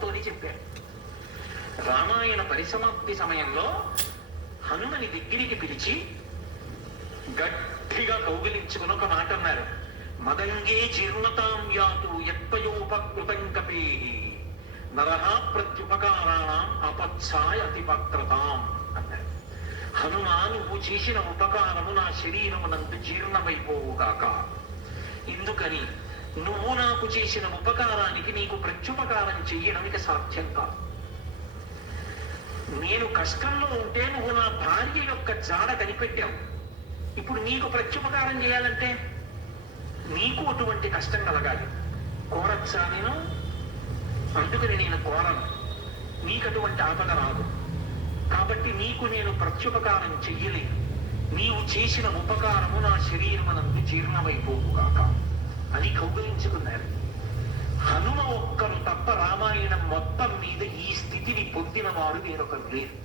హనుమతోని చెప్పారు. రామాయణ పరిసమాప్తి సమయంలో హనుమని దగ్గరికి పిలిచి గట్టిగా కౌగిలించుకుని ఒక మాట అన్నారు. మదంగే జీర్ణతాం యాతు యత్పయోపకృతం కపే నరహ ప్రత్యుపకారాణం అపత్సాయ అతిపత్రతాం అన్నారు. హనుమా, నువ్వు చేసిన ఉపకారము నా శరీరమునందు జీర్ణమైపోవుగాక. ఎందుకని? నువ్వు నాకు చేసిన ఉపకారానికి నీకు ప్రత్యుపకారం చెయ్యడం ఇక సాధ్యం కాదు. నేను కష్టంలో ఉంటే నువ్వు నా భార్య యొక్క జాడ కనిపెట్టావు. ఇప్పుడు నీకు ప్రత్యుపకారం చేయాలంటే నీకు అటువంటి కష్టం కలగాలి. కోరచ్చా నేను? అందుకని నేను కోరను. నీకు అటువంటి ఆపద రాదు. కాబట్టి నీకు నేను ప్రత్యుపకారం చెయ్యలేను. నీవు చేసిన ఉపకారము నా శరీరమునందు జీర్ణమైపోవుగాక అని కౌగిలించుకున్నారు. హనుమ ఒక్కరు తప్ప రామాయణం మొత్తం మీద ఈ స్థితిని పొందిన వారు వేరొకరు లేరు.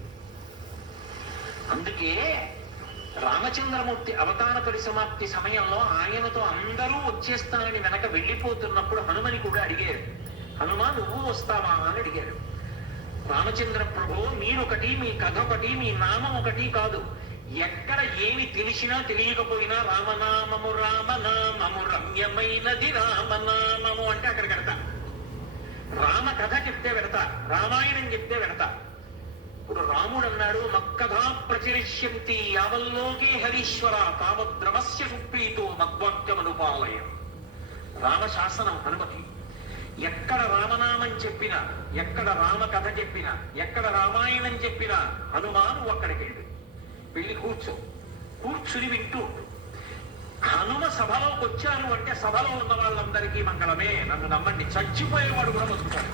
అందుకే రామచంద్రమూర్తి అవతార పరిసమాప్తి సమయంలో ఆయనతో అందరూ వచ్చేస్తానని వెనక వెళ్ళిపోతున్నప్పుడు హనుమని కూడా అడిగారు. హనుమా, నువ్వు వస్తావా అని అడిగారు. రామచంద్ర ప్రభు, మీరొకటి, మీ కథ ఒకటి, మీ నామం ఒకటి కాదు. ఎక్కడ ఏమి తెలిసినా తెలియకపోయినా రామనామము రామనామము రమ్యమైనది రామనామము అంటే అక్కడ పెడతా. రామ కథ చెప్తే పెడతా, రామాయణం చెప్తే పెడతా. ఇప్పుడు రాముడు అన్నాడు, మక్కథా ప్రచరిష్యంతి యావల్లోకే హరీశ్వర తావద్రమస్య సుప్రీతో మద్వాక్యమనుపాలయ. రామశాసనం హనుమతి. ఎక్కడ రామనామం చెప్పినా, ఎక్కడ రామ కథ చెప్పినా, ఎక్కడ రామాయణం చెప్పినా హనుమాను అక్కడికి వెళ్ళి కూర్చుని వింటూ. హనుమ సభలోకి వచ్చారు అంటే సభలో ఉన్న వాళ్ళందరికీ మంగళమే. నన్ను నమ్మండి, చచ్చిపోయేవాడు కూడా బతుకుతాడు.